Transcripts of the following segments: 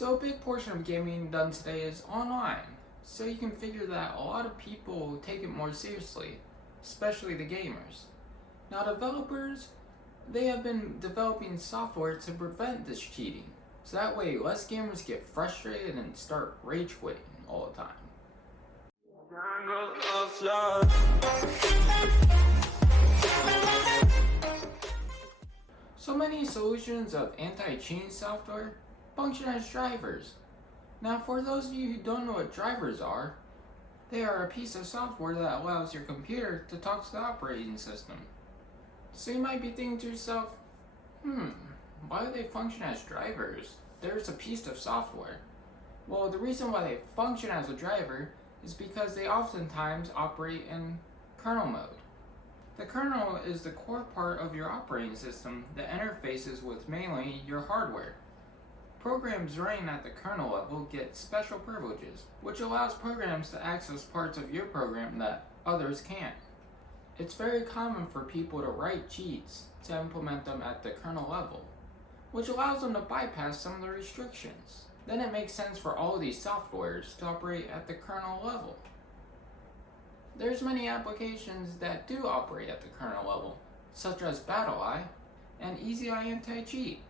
So a big portion of gaming done today is online, so you can figure that a lot of people take it more seriously, especially the gamers. Now developers, they have been developing software to prevent this cheating, so that way less gamers get frustrated and start rage quitting all the time. So many solutions of anti-cheating software function as drivers. Now for those of you who don't know what drivers are, they are a piece of software that allows your computer to talk to the operating system. So you might be thinking to yourself, why do they function as drivers? There's a piece of software. Well, the reason why they function as a driver is because they oftentimes operate in kernel mode. The kernel is the core part of your operating system that interfaces with mainly your hardware. Programs running at the kernel level get special privileges, which allows programs to access parts of your program that others can't. It's very common for people to write cheats to implement them at the kernel level, which allows them to bypass some of the restrictions. Then it makes sense for all of these softwares to operate at the kernel level. There's many applications that do operate at the kernel level, such as BattlEye and EasyEye Anti-Cheat,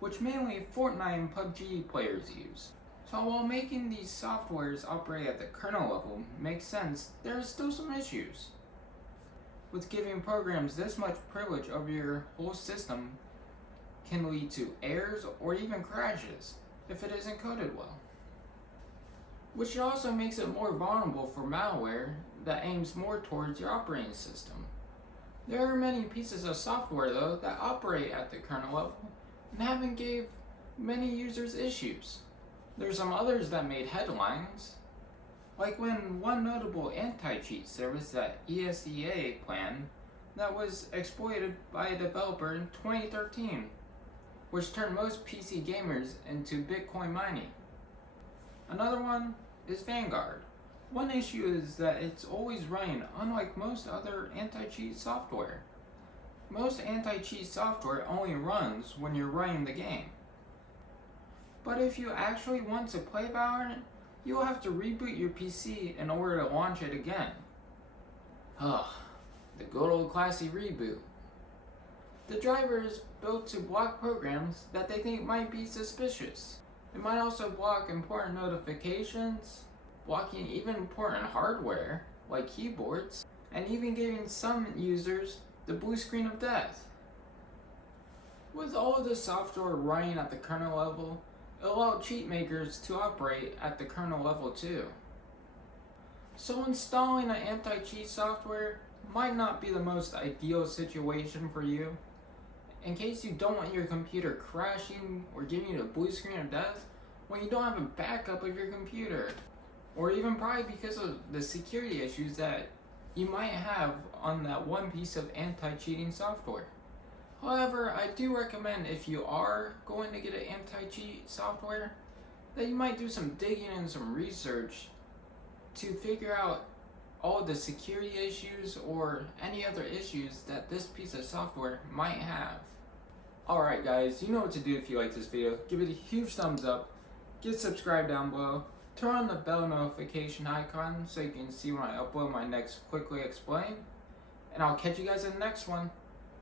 which mainly Fortnite and PUBG players use. So while making these softwares operate at the kernel level makes sense, there are still some issues. With giving programs this much privilege over your whole system can lead to errors or even crashes if it isn't coded well. Which also makes it more vulnerable for malware that aims more towards your operating system. There are many pieces of software though that operate at the kernel level and haven't gave many users issues. There's some others that made headlines, like when one notable anti-cheat service, that ESEA plan, that was exploited by a developer in 2013, which turned most PC gamers into Bitcoin mining. Another one is Vanguard. One issue is that it's always running unlike most other anti-cheat software. Most anti-cheat software only runs when you're running the game. But if you actually want to play Valorant, you'll have to reboot your PC in order to launch it again. The good old classy reboot. The driver is built to block programs that they think might be suspicious. It might also block important notifications, blocking even important hardware like keyboards, and even giving some users the blue screen of death. With all of the software running at the kernel level, it allowed cheat makers to operate at the kernel level too. So installing an anti-cheat software might not be the most ideal situation for you. In case you don't want your computer crashing or giving you the blue screen of death when you don't have a backup of your computer, or even probably because of the security issues that you might have on that one piece of anti-cheating software. However, I do recommend, if you are going to get an anti-cheat software, that you might do some digging and some research to figure out all the security issues or any other issues that this piece of software might have. Alright guys, you know what to do if you like this video. Give it a huge thumbs up, get subscribed down below, turn on the bell notification icon so you can see when I upload my next Quickly Explain, and I'll catch you guys in the next one.